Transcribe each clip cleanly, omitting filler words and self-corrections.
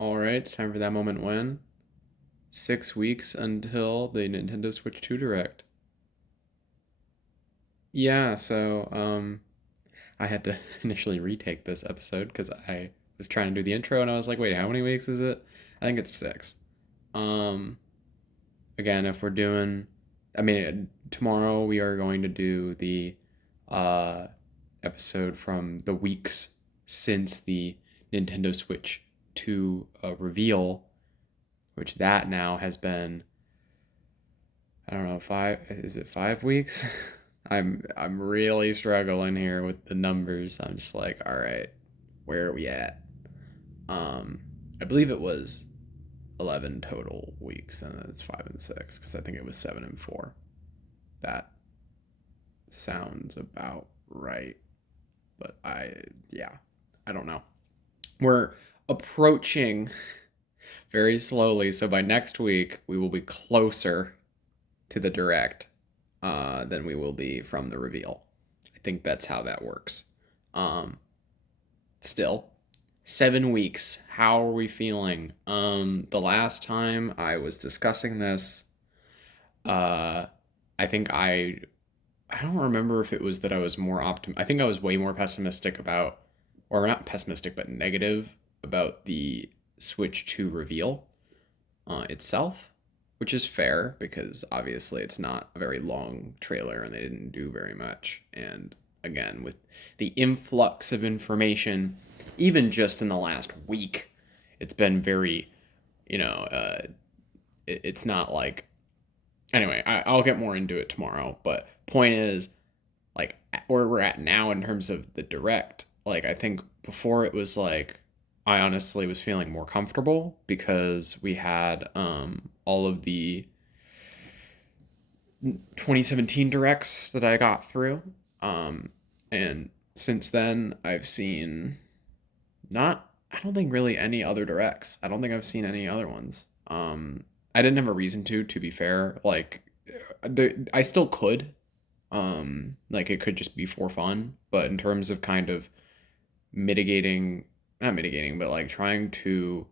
All right, it's time for that moment when 6 weeks until the Nintendo Switch 2 Direct. Yeah, I had to initially retake this episode because I was trying to do the intro and I was like, wait, how many weeks is it? I think it's six. Um, Again, if we're doing, tomorrow we are going to do the uh episode from the weeks since the Nintendo Switch 2 reveal, which that now has been, I don't know, is it 5 weeks? I'm really struggling here with the numbers. I'm just like, all right, where are we at? Um I believe it was 11 total weeks, and then it's 5 and 6 because I think it was 7 and 4. That sounds about right. But yeah, I don't know. We're approaching very slowly, so by next week we will be closer to the direct than we will be from the reveal. I think that's how that works. Um, Still, 7 weeks. How are we feeling? The last time I was discussing this, uh, I think I don't remember if it was that I was more I think I was way more pessimistic about, or not pessimistic, but negative about the Switch 2 reveal itself, which is fair because obviously it's not a very long trailer and they didn't do very much. And again, with the influx of information, even just in the last week, it's been very, it's not like. Anyway, I'll get more into it tomorrow. But point is, like, where we're at now in terms of the direct, like, I think before it was like, I honestly was feeling more comfortable because we had all of the 2017 directs that I got through. And since then, I've seen not, I don't think really any other directs. I don't think I've seen any other ones. I didn't have a reason to be fair. Like, I still could. Like, it could just be for fun. But in terms of kind of mitigating, not mitigating, but like trying to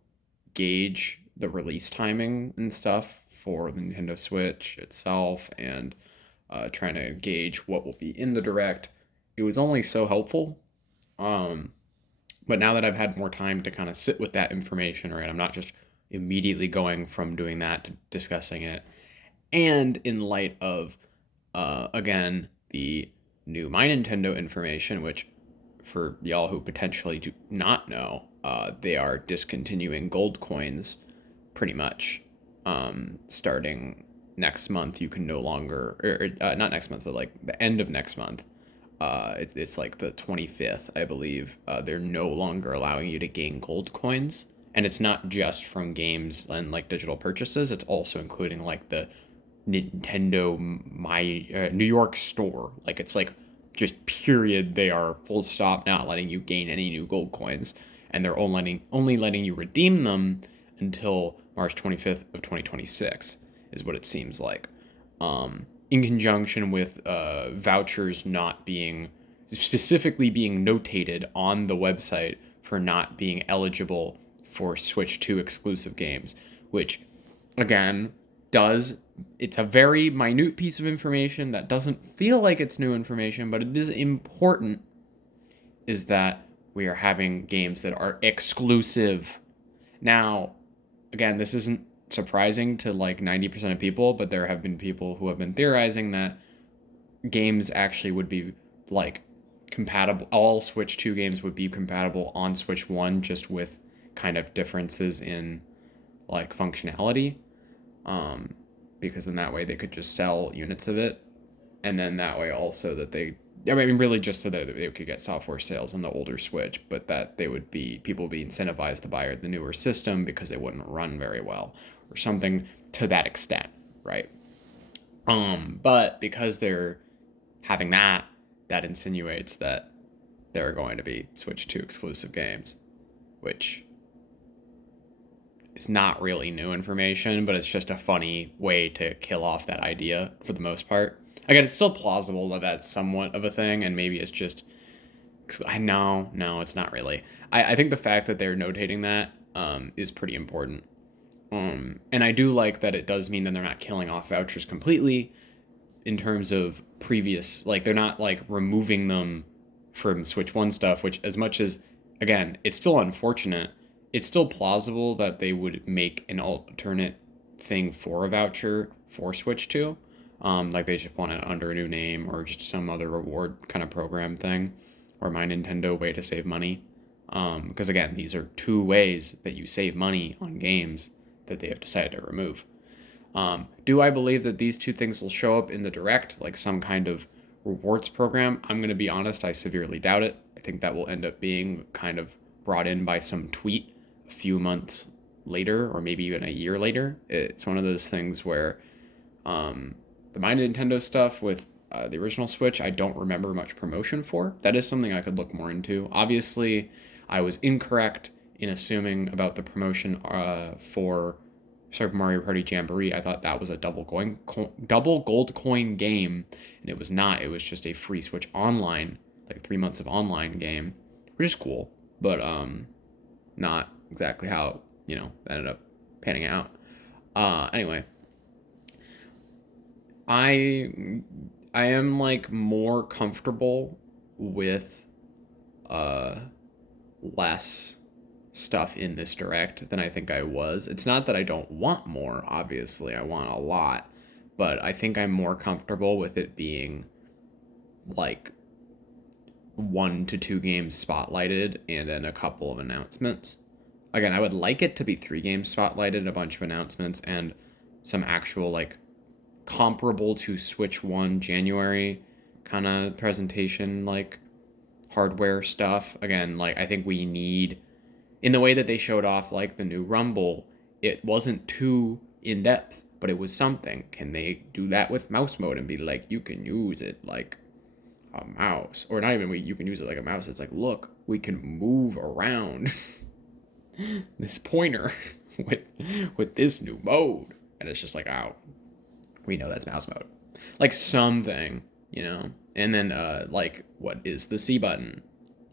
gauge the release timing and stuff for the Nintendo Switch itself, and trying to gauge what will be in the direct, it was only so helpful. Um, but now that I've had more time to kind of sit with that information, right, I'm not just immediately going from doing that to discussing it. And in light of, again, the new My Nintendo information, which for y'all who potentially do not know, they are discontinuing gold coins pretty much. Starting next month, you can no longer, not next month, but like the end of next month. It's like the 25th, I believe. They're no longer allowing you to gain gold coins. And it's not just from games and like digital purchases, it's also including like the Nintendo My New York store. Like, it's like just period. They are full stop not letting you gain any new gold coins, and they're only letting you redeem them until March 25th of 2026 is what it seems like. In conjunction with vouchers not being specifically being notated on the website for not being eligible for Switch 2 exclusive games, which again does it's a very minute piece of information that doesn't feel like it's new information, but it is important, is that we are having games that are exclusive. Now, again, this isn't surprising to like 90% of people, but there have been people who have been theorizing that games actually would be like compatible, all Switch 2 games would be compatible on Switch 1, just with kind of differences in like functionality. Because then that way they could just sell units of it, and then that way also that really just so that they could get software sales on the older Switch, but that people would be incentivized to buy the newer system because it wouldn't run very well or something to that extent, right? But because they're having that insinuates that there are going to be Switch 2 exclusive games, which it's not really new information, but it's just a funny way to kill off that idea for the most part. Again, it's still plausible that that's somewhat of a thing, and maybe it's just. I know, no, it's not really. I think the fact that they're notating that is pretty important. And I do like that it does mean that they're not killing off vouchers completely in terms of previous, like they're not like removing them from Switch 1 stuff, which as much as, again, it's still unfortunate, it's still plausible that they would make an alternate thing for a voucher for Switch 2. Like they just want it under a new name or just some other reward kind of program thing or My Nintendo way to save money. Because again, these are two ways that you save money on games that they have decided to remove. Do I believe that these two things will show up in the direct, like some kind of rewards program? I'm going to be honest, I severely doubt it. I think that will end up being kind of brought in by some tweet a few months later, or maybe even a year later. It's one of those things where the My Nintendo stuff with the original Switch, I don't remember much promotion for. That is something I could look more into. Obviously, I was incorrect in assuming about the promotion for Super Mario Party Jamboree. I thought that was a double gold coin game, and it was not. It was just a free Switch online, like 3 months of online game, which is cool, but not exactly how that ended up panning out. Anyway, I I am like more comfortable with uh less stuff in this direct than I think I was. It's not that I don't want more, obviously, I want a lot, but I think I'm more comfortable with it being like 1 to 2 games spotlighted and then a couple of announcements. Again, I would like it to be 3 games spotlighted, a bunch of announcements, and some actual like comparable to Switch 1 January kind of presentation, like hardware stuff. Again, like I think we need, in the way that they showed off like the new Rumble, it wasn't too in depth, but it was something. Can they do that with mouse mode and be like, you can use it like a mouse, or not even you can use it like a mouse? It's like, look, we can move around this pointer with this new mode, and it's just like, oh, we know that's mouse mode, like something. And then like, what is the C button?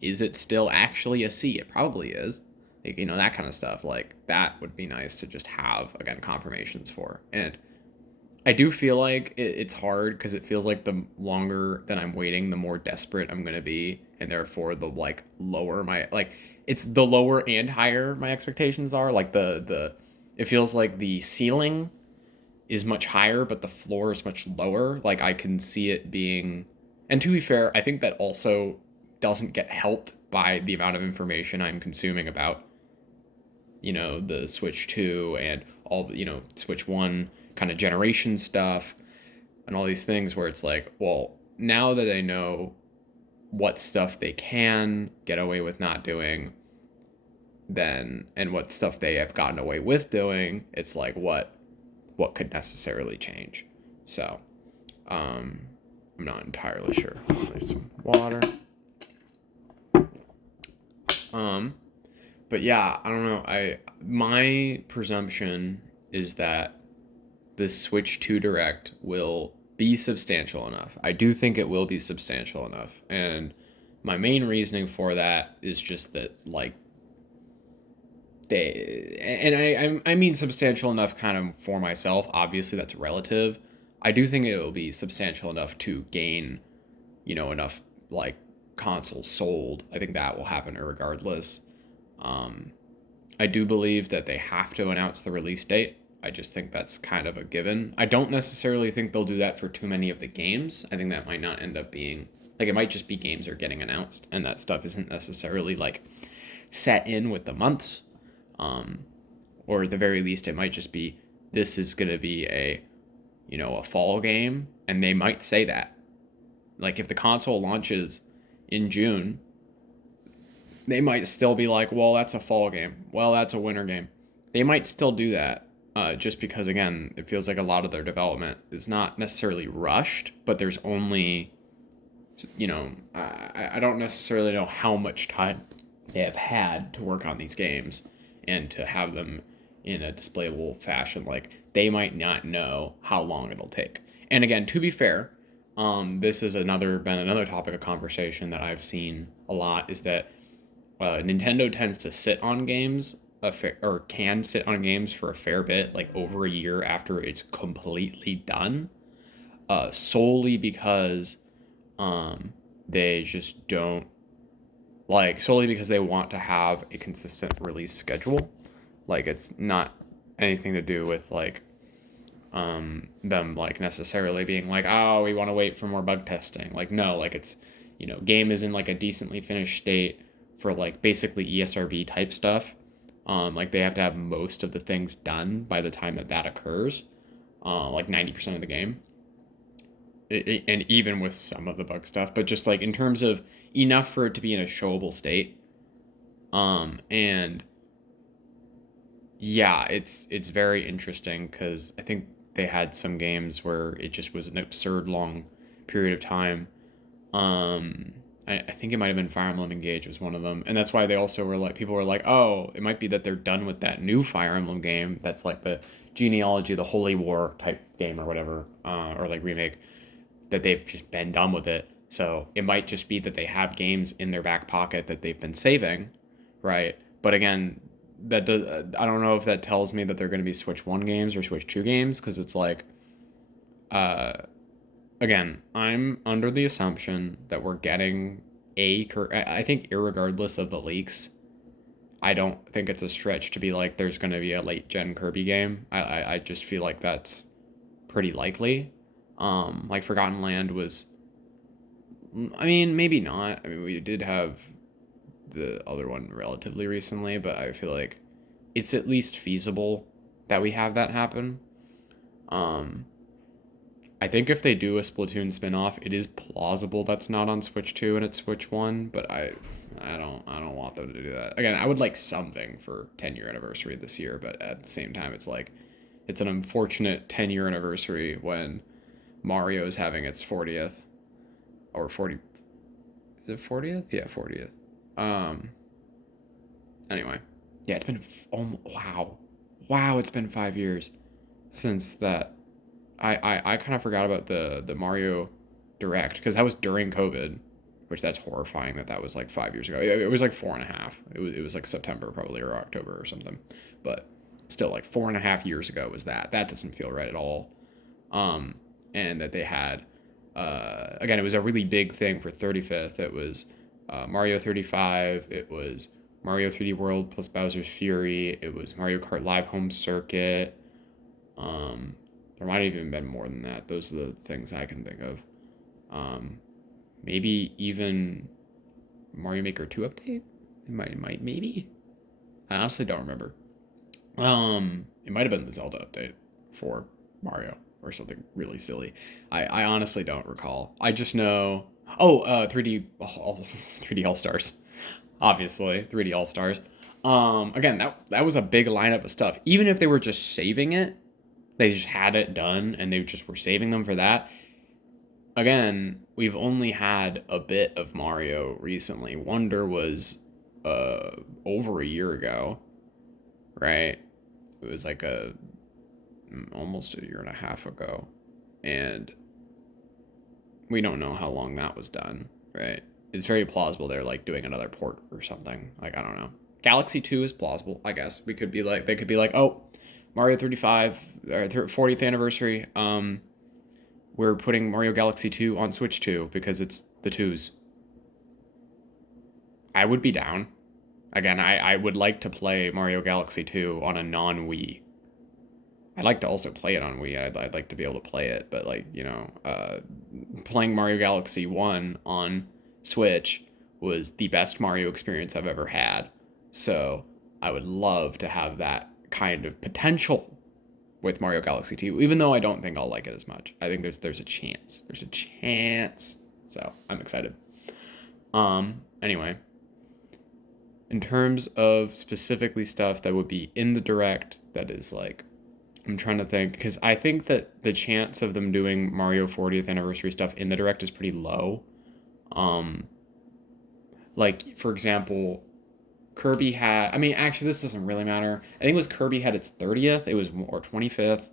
Is it still actually a C? It probably is. Like, that kind of stuff. Like that would be nice to just have, again, confirmations for. And I do feel like it's hard because it feels like the longer that I'm waiting, the more desperate I'm gonna be, and therefore the like lower my, like, it's the lower and higher my expectations are. Like the it feels like the ceiling is much higher, but the floor is much lower. Like I can see it being, and to be fair, I think that also doesn't get helped by the amount of information I'm consuming about, the Switch 2 and all the, Switch 1 kind of generation stuff and all these things where it's like, well, now that I know what stuff they can get away with not doing, then, and what stuff they have gotten away with doing, it's like, what could necessarily change. So I'm not entirely sure. There's some water. But yeah, I don't know. My presumption is that the Switch 2 Direct will be substantial enough. I do think it will be substantial enough. And my main reasoning for that is just that, like, I mean substantial enough kind of for myself. Obviously, that's relative. I do think it will be substantial enough to gain, enough, like, consoles sold. I think that will happen regardless. I do believe that they have to announce the release date. I just think that's kind of a given. I don't necessarily think they'll do that for too many of the games. I think that might not end up being, like, it might just be games are getting announced, and that stuff isn't necessarily, like, set in with the months. Or at the very least, it might just be, this is going to be a fall game, and they might say that. Like, if the console launches in June, they might still be like, well, that's a fall game. Well, that's a winter game. They might still do that, just because, again, it feels like a lot of their development is not necessarily rushed, but there's only, I don't necessarily know how much time they have had to work on these games and to have them in a displayable fashion. Like, they might not know how long it'll take. And again, to be fair, this has been another topic of conversation that I've seen a lot, is that Nintendo tends to sit on games or can sit on games for a fair bit, like over a year after it's completely done, solely because um, they just don't like solely because they want to have a consistent release schedule. Like it's not anything to do with like them like necessarily being like, oh, we want to wait for more bug testing. Like no, like it's game is in like a decently finished state for like basically ESRB type stuff. Like they have to have most of the things done by the time that occurs. Like 90% of the game. And even with some of the bug stuff, but just like in terms of enough for it to be in a showable state. And yeah, it's very interesting because I think they had some games where it just was an absurd long period of time. Um, I think it might have been Fire Emblem Engage was one of them, and that's why they also were like people were like, oh, it might be that they're done with that new Fire Emblem game that's like the genealogy, the Holy War type game or whatever, or like remake that they've just been done with it. So it might just be that they have games in their back pocket that they've been saving, right? But again, that does, I don't know if that tells me that they're going to be Switch 1 games or Switch 2 games because it's like, uh, again, I'm under the assumption that we're getting I think irregardless of the leaks, I don't think it's a stretch to be like there's going to be a late gen Kirby game. I just feel like that's pretty likely. Like Forgotten Land was, I mean, maybe not. I mean, we did have the other one relatively recently, but I feel like it's at least feasible that we have that happen. Um, I think if they do a Splatoon spin-off, it is plausible that's not on Switch 2 and it's Switch 1, but I don't want them to do that. Again, I would like something for 10-year anniversary this year, but at the same time it's like it's an unfortunate 10-year anniversary when Mario is having its 40th or 40 is it 40th? Yeah, 40th. Um anyway. Yeah, it's been wow. Wow, it's been 5 years since that. I kind of forgot about the Mario Direct because that was during COVID, which that's horrifying that was like 5 years ago. It was like 4.5. It was like September probably or October or something, but still like 4.5 years ago was that. That doesn't feel right at all. Um, and that they had again, it was a really big thing for 35th. It was Mario 35. It was Mario 3D World plus Bowser's Fury. It was Mario Kart Live Home Circuit. Um, there might have even been more than that. Those are the things I can think of. Um, maybe even Mario Maker 2 update? It might maybe. I honestly don't remember. It might have been the Zelda update for Mario or something really silly. I honestly don't recall. I just know. Oh, 3D All Stars, obviously 3D All Stars. Again, that was a big lineup of stuff. Even if they were just saving it, they just had it done and they just were saving them for that. Again, we've only had a bit of Mario recently. Wonder was over a year ago, right? It was like almost a year and a half ago. And we don't know how long that was done, right? It's very plausible they're like doing another port or something. Like I don't know. Galaxy 2 is plausible, I guess. They could be like, "Oh, Mario 35 or 40th anniversary. We're putting Mario Galaxy 2 on Switch 2 because it's the twos." I would be down. Again, I would like to play Mario Galaxy 2 on a non-Wii. I'd like to also play it on Wii. I'd like to be able to play it, but like, playing Mario Galaxy 1 on Switch was the best Mario experience I've ever had. So I would love to have that kind of potential with Mario Galaxy 2, even though I don't think I'll like it as much. I think there's a chance. There's a chance. So I'm excited. Anyway, in terms of specifically stuff that would be in the direct that is like, I'm trying to think because I think that the chance of them doing Mario 40th anniversary stuff in the direct is pretty low. Like for example, Kirby had. I mean, actually, this doesn't really matter. I think it was Kirby had its 30th. It was or 25th.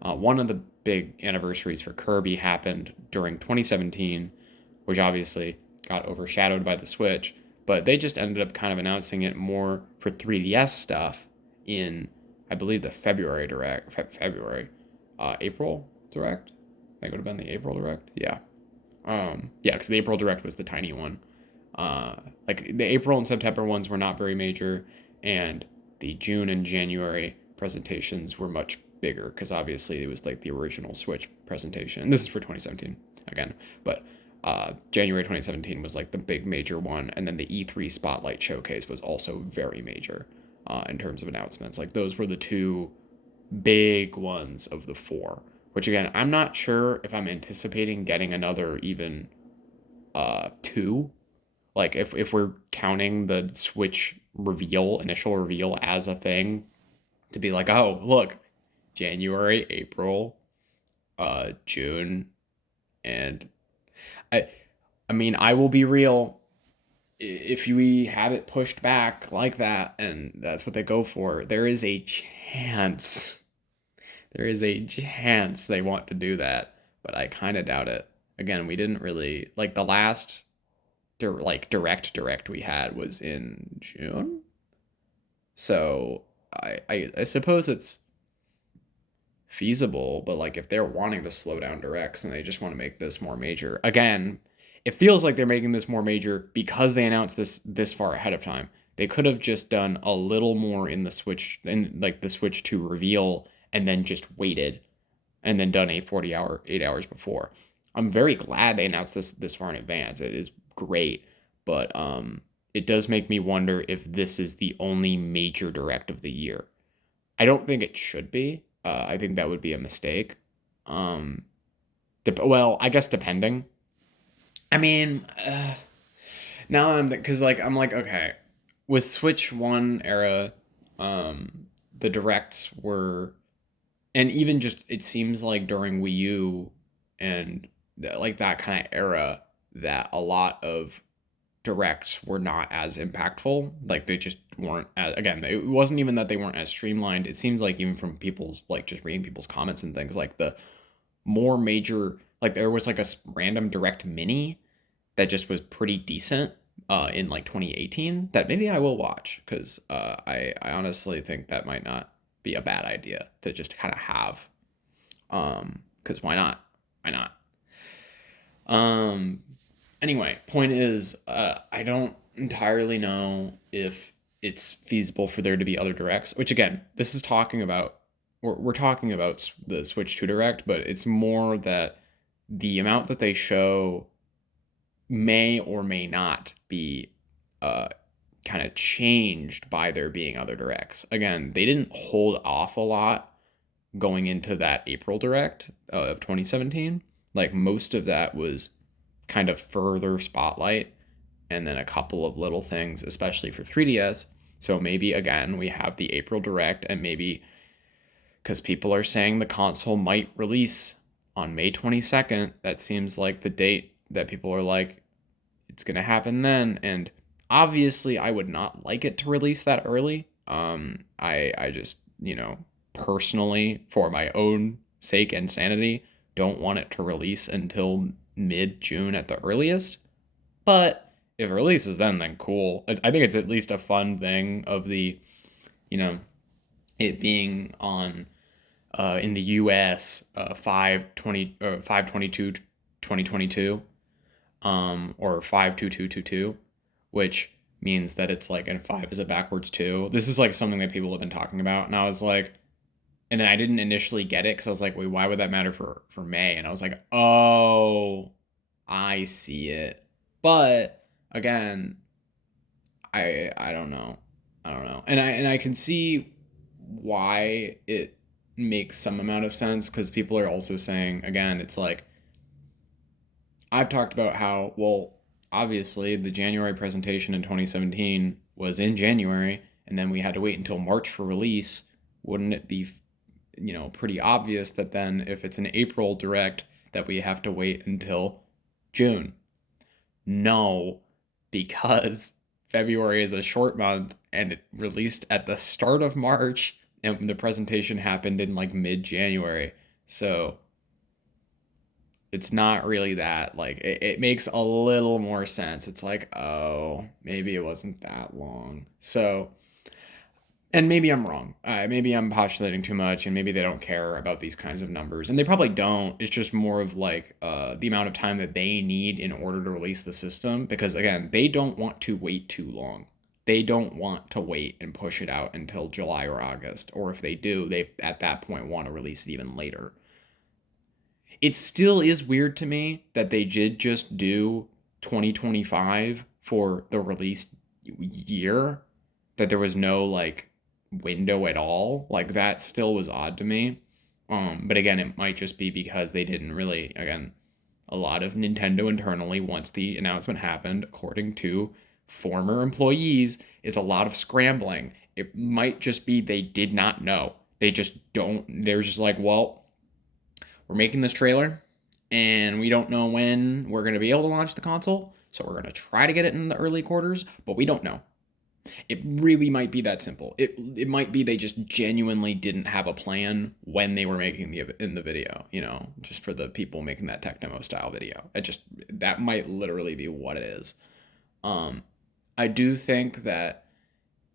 One of the big anniversaries for Kirby happened during 2017, which obviously got overshadowed by the Switch. but they just ended up kind of announcing it more for 3DS stuff in, I believe, the February direct, April direct. I think it would have been the April direct. Yeah. Yeah, because the April direct was the tiny one. Like the April and September ones were not very major, and the June and January presentations were much bigger because obviously it was like the original Switch presentation. And this is for 2017 again, but January 2017 was like the big major one, and then the E3 Spotlight Showcase was also very major in terms of announcements. Like those were the two big ones of the four. Which again, I'm not sure if I'm anticipating getting another even two. Like if we're counting the Switch reveal, initial reveal as a thing to be like, oh look, January, April, June, and I I mean I will be real. If we have it pushed back like that and that's what they go for, there is a chance they want to do that, but I kind of doubt it. Again, we didn't really like the last direct we had was in June, so I suppose it's feasible, but like if they're wanting to slow down directs and they just want to make this more major, again, it feels like they're making this more major because they announced this far ahead of time. They could have just done a little more in the Switch, in like the Switch 2 reveal, and then just waited and then done a 40-hour 8 hours before. I'm very glad they announced this far in advance. It is great, but it does make me wonder if this is the only major direct of the year. I don't think it should be. I think that would be a mistake. Um, well, I guess depending. I mean, now that I'm because like I'm like okay, with Switch One era, the directs were, and even just it seems like during Wii U and like that kind of era that a lot of directs were not as impactful. Like they just weren't as, again, it wasn't even that they weren't as streamlined. It seems like even from people's like just reading people's comments and things like the more major, like there was like a random direct mini that just was pretty decent in like 2018 that maybe I will watch because I honestly think that might not be a bad idea to just kind of have because why not, why not. um Anyway, point is, I don't entirely know if it's feasible for there to be other directs. Which again, this is talking about we're talking about the Switch 2 Direct, but it's more that the amount that they show may or may not be uh, kind of changed by there being other directs. Again, they didn't hold off a lot going into that April direct of 2017. Like most of that was kind of further spotlight and then a couple of little things, especially for 3DS. So maybe again, we have the April direct, and maybe because people are saying the console might release on May 22nd, that seems like the date that people are like, it's going to happen then. And obviously, I would not like it to release that early. I just, personally, for my own sake and sanity, don't want it to release until mid June at the earliest. But if it releases then cool. I think it's at least a fun thing of the, you know, it being on in the US 5/22 2022 or 5/22/22, which means that it's like, and 5 is a backwards 2. This is like something that people have been talking about, and I was like, and then I didn't initially get it because I was like, wait, why would that matter for May? And I was like, oh, I see it. But again, I don't know. I don't know. And I can see why it makes some amount of sense because people are also saying, again, it's like I've talked about how, well, obviously the January presentation in 2017 was in January and then we had to wait until March for release. Wouldn't it be, pretty obvious that then if it's an April direct that we have to wait until June? No, because February is a short month and it released at the start of March and the presentation happened in like mid-January. So It's not really that, like, it makes a little more sense. It's like, oh, maybe it wasn't that long. So, and maybe I'm wrong. Maybe I'm postulating too much, and maybe they don't care about these kinds of numbers, and they probably don't. It's just more of like the amount of time that they need in order to release the system, because again, they don't want to wait too long. They don't want to wait and push it out until July or August, or if they do, they at that point want to release it even later. It still is weird to me that they did just do 2025 for the release year, that there was no like window at all. Like that still was odd to me. But again, it might just be because they didn't really, again, a lot of Nintendo internally, once the announcement happened, according to former employees, is a lot of scrambling. It might just be they did not know. They just don't, they're just like, well, we're making this trailer and we don't know when we're going to be able to launch the console. So we're going to try to get it in the early quarters, but we don't know. It really might be that simple. It might be they just genuinely didn't have a plan when they were making the video, just for the people making that tech demo style video. That might literally be what it is. I do think that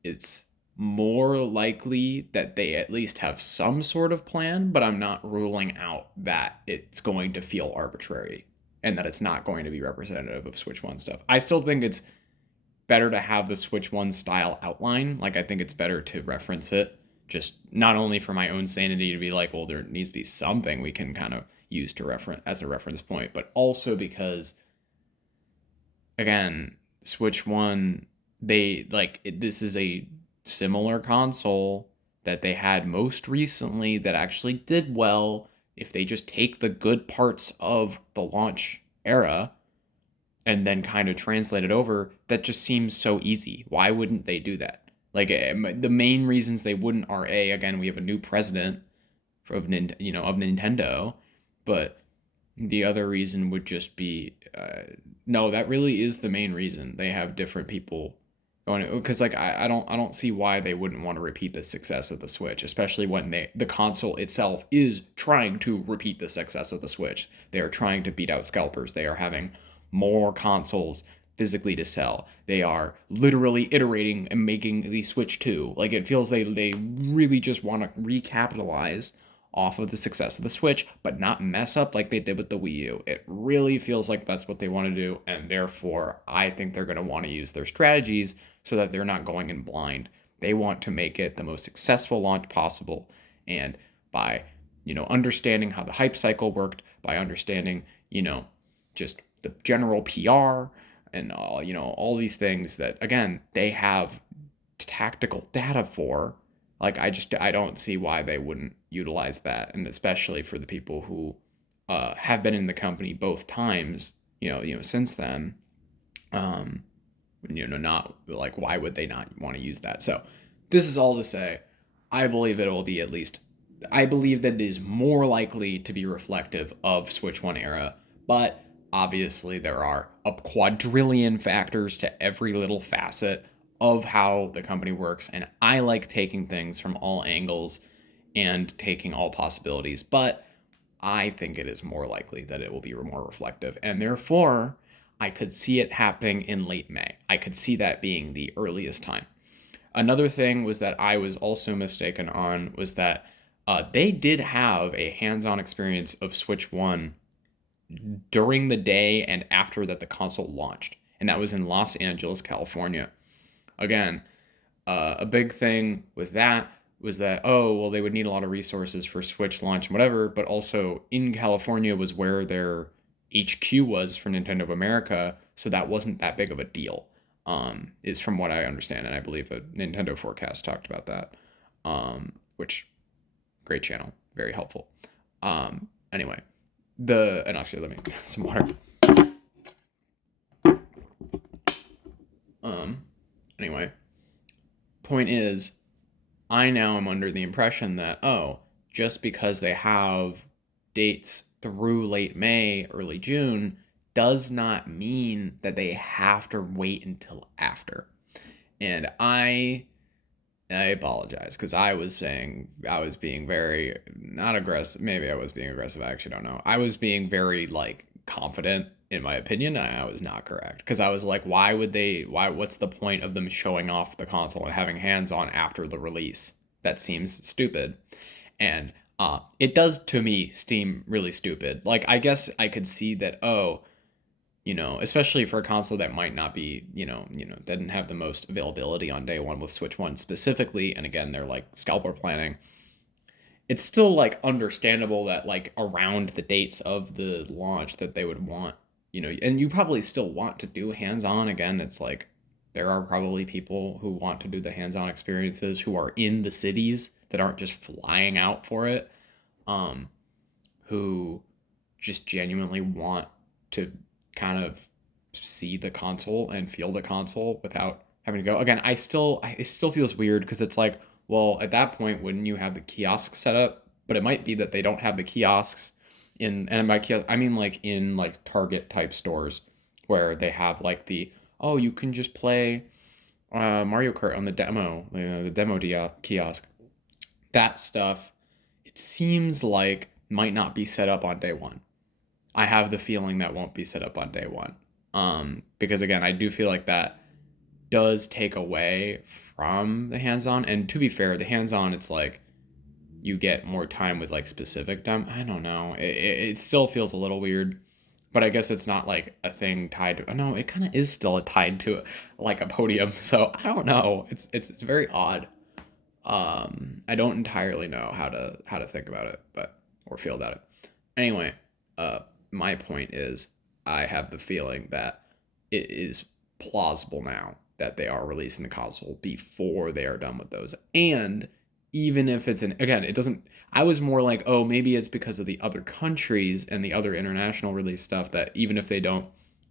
it's more likely that they at least have some sort of plan, but I'm not ruling out that it's going to feel arbitrary and that it's not going to be representative of Switch 1 stuff. I still think it's better to have the Switch 1 style outline. Like, I think it's better to reference it, just not only for my own sanity to be like, well, there needs to be something we can kind of use to reference as a reference point, but also because, again, Switch 1, this is a similar console that they had most recently that actually did well. If they just take the good parts of the launch era and then kind of translate it over, that just seems so easy. Why wouldn't they do that? Like, the main reasons they wouldn't are, again, we have a new president of Nintendo, but the other reason would just be no, that really is the main reason. They have different people going, because like I don't see why they wouldn't want to repeat the success of the Switch, especially when the console itself is trying to repeat the success of the Switch. They are trying to beat out scalpers. They are having more consoles physically to sell. They are literally iterating and making the Switch 2. Like, it feels they really just want to recapitalize off of the success of the Switch, but not mess up like they did with the Wii U. It really feels like that's what they want to do, and therefore I think they're going to want to use their strategies so that they're not going in blind. They want to make it the most successful launch possible, and by, understanding how the hype cycle worked, by understanding, just the general PR and all these things that, again, they have tactical data for. Like, I don't see why they wouldn't utilize that, and especially for the people who have been in the company both times, since then. Not like, why would they not want to use that? So this is all to say, I believe it will be I believe that it is more likely to be reflective of Switch 1 era, but obviously there are a quadrillion factors to every little facet of how the company works, and I like taking things from all angles and taking all possibilities, but I think it is more likely that it will be more reflective, and therefore I could see it happening in late May. I could see that being the earliest time. Another thing was that I was also mistaken on was that they did have a hands-on experience of Switch 1 during the day and after that the console launched, and that was in Los Angeles, California. Again, a big thing with that was that, oh, well, they would need a lot of resources for Switch launch and whatever, but also in California was where their HQ was for Nintendo of America, so that wasn't that big of a deal, is from what I understand, and I believe a Nintendo forecast talked about that, which, great channel, very helpful. Anyway, and actually, let me some water. Anyway, point is, I now am under the impression that, oh, just because they have dates through late May, early June, does not mean that they have to wait until after. And I I apologize because I was being very not aggressive. Maybe I was being aggressive. I actually don't know. I was being very like confident in my opinion. I was not correct because I was like, why would they? Why? What's the point of them showing off the console and having hands on after the release? That seems stupid. And it does to me seem really stupid. Like I guess I could see that. Oh, especially for a console that might not be, didn't have the most availability on day one with Switch One specifically, and again, they're like scalper planning. It's still like understandable that like around the dates of the launch that they would want, and you probably still want to do hands-on. Again, it's like there are probably people who want to do the hands-on experiences who are in the cities that aren't just flying out for it, um, who just genuinely want to kind of see the console and feel the console without having to go. Again, it still feels weird because it's like, well, at that point, wouldn't you have the kiosk set up? But it might be that they don't have the kiosks and by kiosk, I mean like in like Target type stores where they have like oh, you can just play Mario Kart on the demo, the demo kiosk. That stuff, it seems like might not be set up on day one. I have the feeling that won't be set up on day one. Because again, I do feel like that does take away from the hands-on. And to be fair, the hands-on, it's like you get more time with like specific time. I don't know. It still feels a little weird, but I guess it's not like a thing tied to. Oh, no, it kind of is still tied to like a podium. So I don't know. It's very odd. I don't entirely know how to think about it, but or feel about it. Anyway, my point is, I have the feeling that it is plausible now that they are releasing the console before they are done with those. And even if it's again, it doesn't. I was more like, oh, maybe it's because of the other countries and the other international release stuff that even if they don't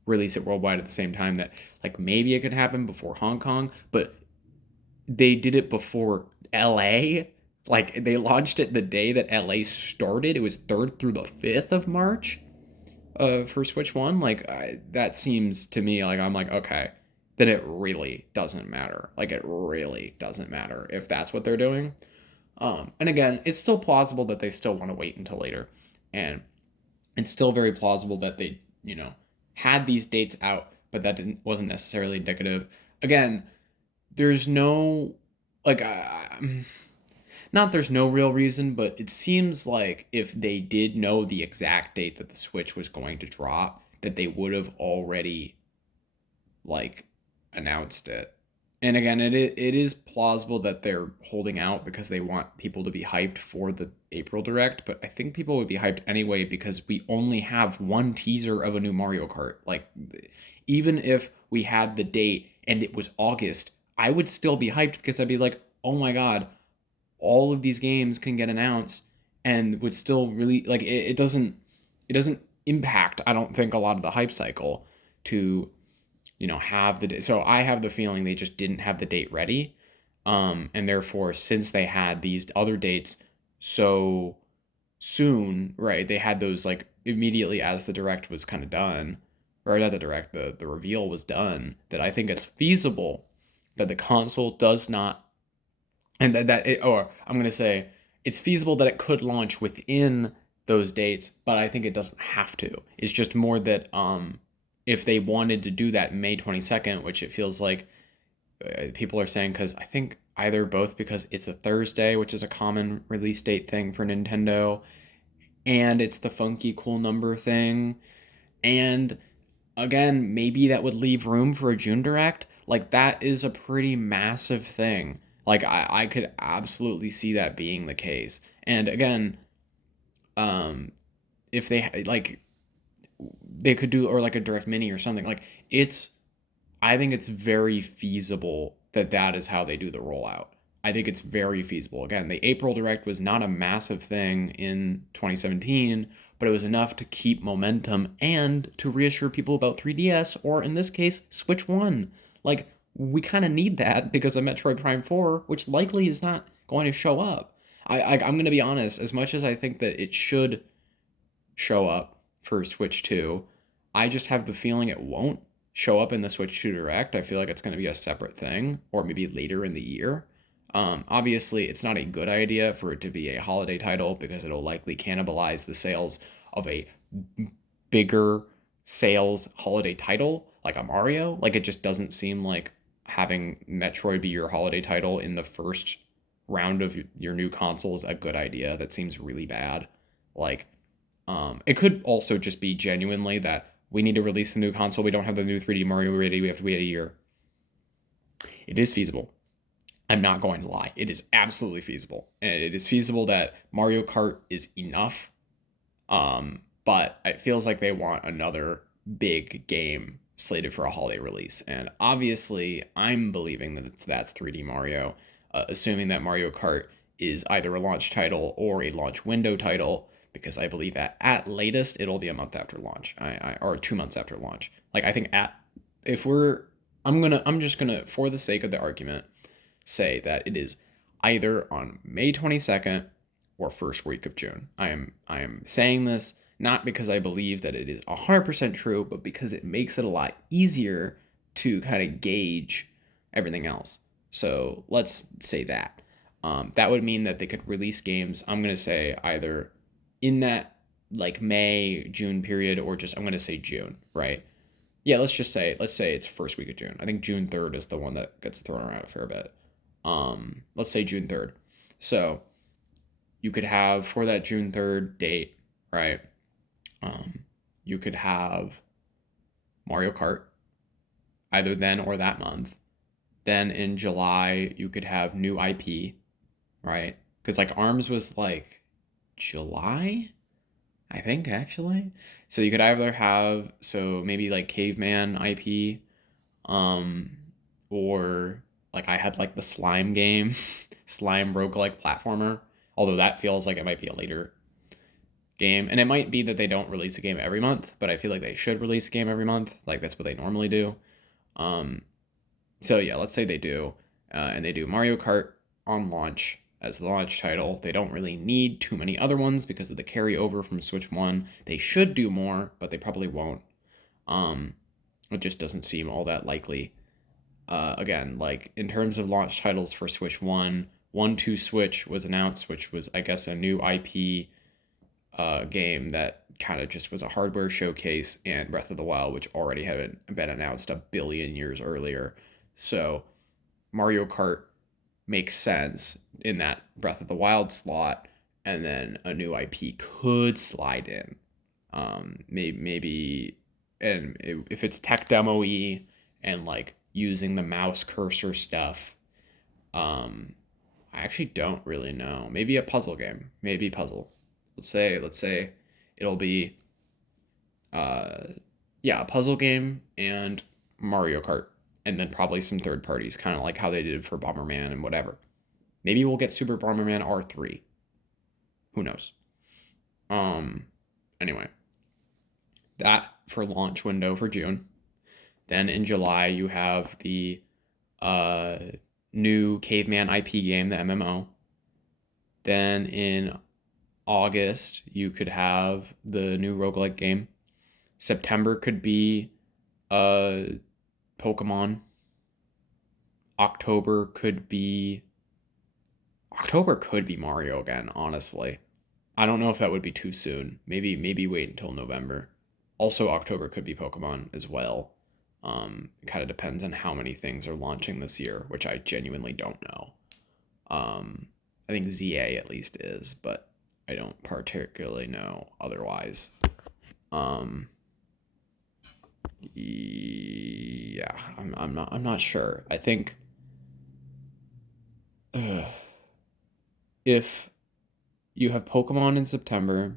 release it worldwide at the same time, that like maybe it could happen before Hong Kong, but they did it before LA. Like they launched it the day that LA started. It was 3rd through the 5th of March for Switch One. Like that seems to me like I'm like okay, then it really doesn't matter. Like it really doesn't matter if that's what they're doing. And again, it's still plausible that they still want to wait until later, and it's still very plausible that they had these dates out, but that didn't wasn't necessarily indicative. Again, there's no like not there's no real reason, but it seems like if they did know the exact date that the Switch was going to drop, that they would have already like announced it. And again, it is plausible that they're holding out because they want people to be hyped for the April Direct, but I think people would be hyped anyway because we only have one teaser of a new Mario Kart. Like even if we had the date and it was August, I would still be hyped because I'd be like, "Oh my god, all of these games can get announced," and would still really like it doesn't impact, I don't think, a lot of the hype cycle to have the date. So I have the feeling they just didn't have the date ready, and therefore since they had these other dates so soon, right, they had those like immediately as the direct was kind of done, or not the direct, the reveal was done, that I think it's feasible that the console does not, and that it, or I'm going to say it's feasible that it could launch within those dates, but I think it doesn't have to. It's just more that if they wanted to do that May 22nd, which it feels like people are saying, because I think either both because it's a Thursday, which is a common release date thing for Nintendo, and it's the funky cool number thing, and again, maybe that would leave room for a June Direct. Like that is a pretty massive thing. Like I could absolutely see that being the case. And again, um, if they like they could do or like a direct mini or something. Like it's I think it's very feasible that that is how they do the rollout. I think it's very feasible. Again, the April Direct was not a massive thing in 2017, but it was enough to keep momentum and to reassure people about 3DS, or in this case, Switch One. Like, we kind of need that because of Metroid Prime 4, which likely is not going to show up. I'm going to be honest, as much as I think that it should show up for Switch 2, I just have the feeling it won't show up in the Switch 2 Direct. I feel like it's going to be a separate thing, or maybe later in the year. Obviously, it's not a good idea for it to be a holiday title because it'll likely cannibalize the sales of a bigger sales holiday title like a Mario. Like, it just doesn't seem like having Metroid be your holiday title in the first round of your new console is a good idea. That seems really bad. Like, it could also just be genuinely that we need to release a new console. We don't have the new 3D Mario ready. We have to wait a year. It is feasible. I'm not going to lie. It is absolutely feasible. And it is feasible that Mario Kart is enough. But it feels like they want another big game slated for a holiday release. And obviously, I'm believing that that's 3D Mario, assuming that Mario Kart is either a launch title or a launch window title, because I believe that at latest it'll be a month after launch, or 2 months after launch. Like, I think if we're I'm just gonna, for the sake of the argument, say that it is either on May 22nd or first week of June. I am saying this not because I believe that it is 100% true, but because it makes it a lot easier to kind of gauge everything else. So let's say that. That would mean that they could release games, I'm going to say, either in that like May, June period, or just, I'm going to say June, right? Yeah, let's say it's first week of June. I think June 3rd is the one that gets thrown around a fair bit. Let's say June 3rd. So you could have, for that June 3rd date, right? You could have Mario Kart either then or that month. Then in July, you could have new IP, right? Because like ARMS was like July, I think, actually. So you could either have, so maybe like Caveman IP, um, or like I had like the Slime game, Slime roguelike platformer. Although that feels like it might be a later game, and it might be that they don't release a game every month, but I feel like they should release a game every month. Like, that's what they normally do. Um, so yeah, let's say they do, and they do Mario Kart on launch as the launch title. They don't really need too many other ones because of the carryover from Switch One. They should do more, but they probably won't. Um, it just doesn't seem all that likely. Again, like in terms of launch titles for Switch One, 1-2 Switch was announced, which was, I guess, a new IP game that kind of just was a hardware showcase, and Breath of the Wild, which already had been announced a billion years earlier. So Mario Kart makes sense in that Breath of the Wild slot, and then a new IP could slide in. Maybe, and if it's tech demo-y and like using the mouse cursor stuff, I actually don't really know. Maybe a puzzle game. Maybe puzzle. Let's say it'll be uh yeah, a puzzle game and Mario Kart, and then probably some third parties, kind of like how they did for Bomberman and whatever. Maybe we'll get Super Bomberman R3. Who knows? Um anyway, that for launch window for June. Then in July you have the uh new Caveman IP game, the MMO. Then in August, you could have the new roguelike game. September could be uh Pokemon. October could be Mario again, honestly. I don't know if that would be too soon. Maybe wait until November. Also October could be Pokemon as well. It kind of depends on how many things are launching this year, which I genuinely don't know. I think ZA at least is, but I don't particularly know otherwise. Um, yeah, I'm not sure. I think uh, if you have Pokemon in September,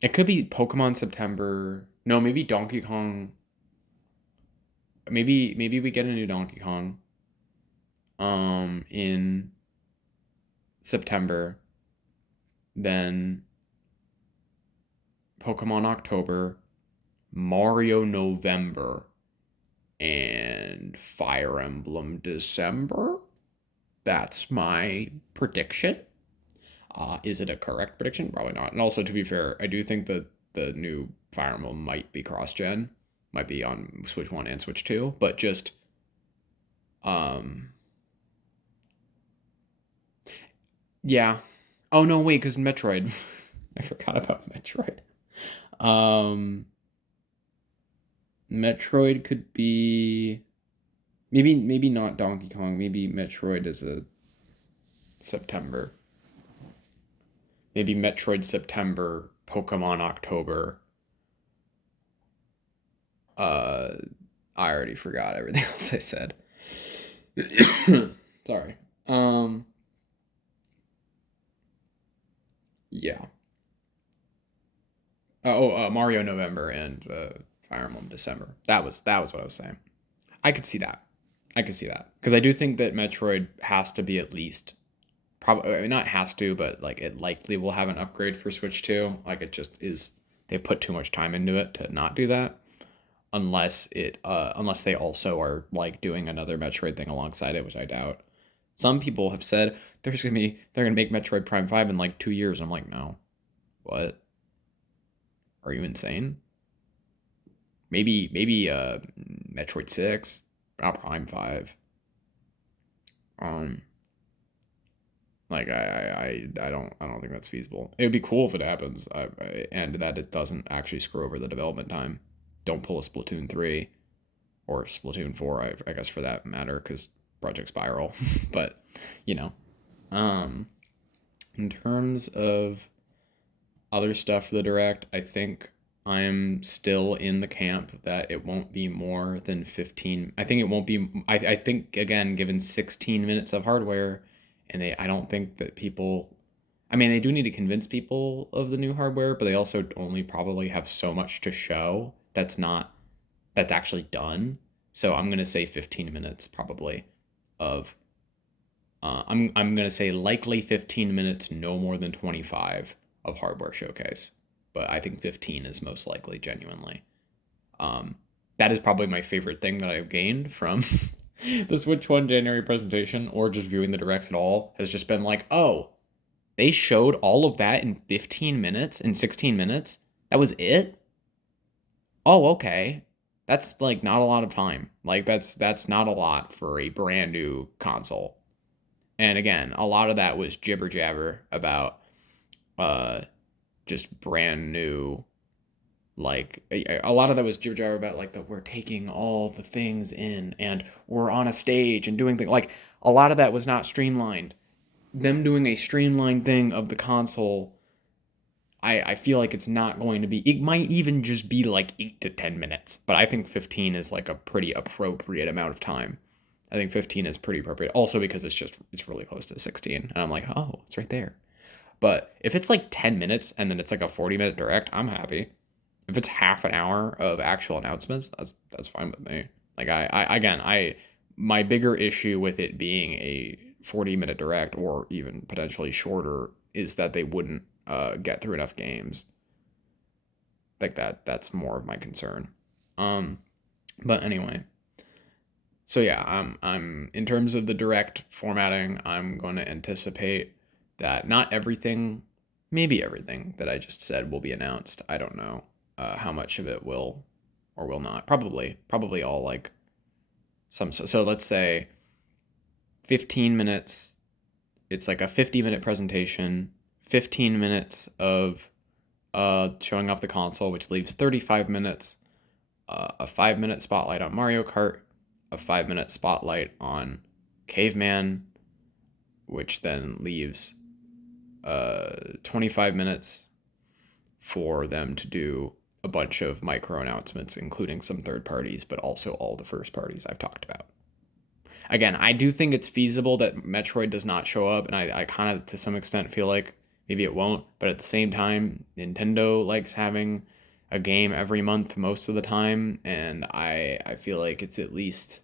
it could be Pokemon September. No, maybe Donkey Kong. Maybe we get a new Donkey Kong in September, then Pokemon October, Mario November, and Fire Emblem December. That's my prediction. Is it a correct prediction? Probably not. And also, to be fair, I do think that the new Fire Emblem might be cross-gen, might be on Switch 1 and Switch 2, but just Um, yeah. Oh no, wait, because Metroid. I forgot about Metroid. Um, Metroid could be maybe not Donkey Kong. Maybe Metroid is a September. Maybe Metroid September, Pokemon October. Uh, I already forgot everything else I said. Sorry. Um, yeah. Mario November and Fire Emblem December. That was what I was saying. I could see that. I could see that because I do think that Metroid has to be at least probably, I mean, not has to, but like it likely will have an upgrade for Switch 2. Like it just is. They've put too much time into it to not do that. Unless they also are like doing another Metroid thing alongside it, which I doubt. Some people have said they're gonna make Metroid Prime 5 in like 2 years. I'm like, no. What? Are you insane? Maybe Metroid 6, not Prime 5. Um like I don't think that's feasible. It would be cool if it happens. And that it doesn't actually screw over the development time. Don't pull a Splatoon 3 or Splatoon 4, I guess for that matter, cuz Project Spiral. But, you know, um in terms of other stuff for the direct, I think I'm still in the camp that it won't be more than 15. I think it won't be. I think, again, given 16 minutes of hardware, and I don't think that people. I mean, they do need to convince people of the new hardware, but they also only probably have so much to show that's actually done. So I'm gonna say 15 minutes probably of I'm gonna say likely 15 minutes, no more than 25 of hardware showcase, but I think 15 is most likely genuinely. Um, that is probably my favorite thing that I've gained from the Switch One January presentation, or just viewing the directs at all, has just been like, oh, they showed all of that in 15 minutes, in 16 minutes. That was it. Oh, okay. That's like not a lot of time. Like that's not a lot for a brand new console. And again, a lot of that was jibber jabber about uh just brand new, like a lot of that was jibber jabber about like that we're taking all the things in and we're on a stage and doing things like a lot of that was not streamlined. Them doing a streamlined thing of the console, I feel like it's not going to be, it might even just be like 8 to 10 minutes, but I think 15 is like a pretty appropriate amount of time. I think 15 is pretty appropriate. Also because it's really close to 16. And I'm like, oh, it's right there. But if it's like 10 minutes and then it's like a 40-minute direct, I'm happy. If it's half an hour of actual announcements, that's fine with me. Like I my bigger issue with it being a 40-minute direct or even potentially shorter is that they wouldn't get through enough games. Like that's more of my concern. Um but anyway, so yeah, I'm in terms of the direct formatting, I'm going to anticipate that not everything, maybe everything that I just said will be announced. I don't know how much of it will or will not. Probably all like some. So let's say 15 minutes. It's like a 50-minute presentation, 15 minutes of showing off the console, which leaves 35 minutes. A 5-minute spotlight on Mario Kart, a 5-minute spotlight on Caveman, which then leaves 25 minutes for them to do a bunch of micro announcements, including some third parties, but also all the first parties I've talked about. Again, I do think it's feasible that Metroid does not show up, and I kind of, to some extent, feel like maybe it won't, but at the same time, Nintendo likes having a game every month most of the time, and I feel like it's at least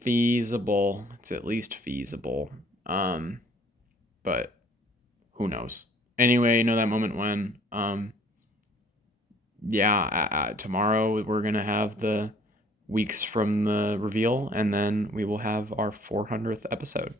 feasible. It's at least feasible. But who knows? Anyway, you know that moment when, yeah, tomorrow we're gonna have the weeks from the reveal, and then we will have our 400th episode.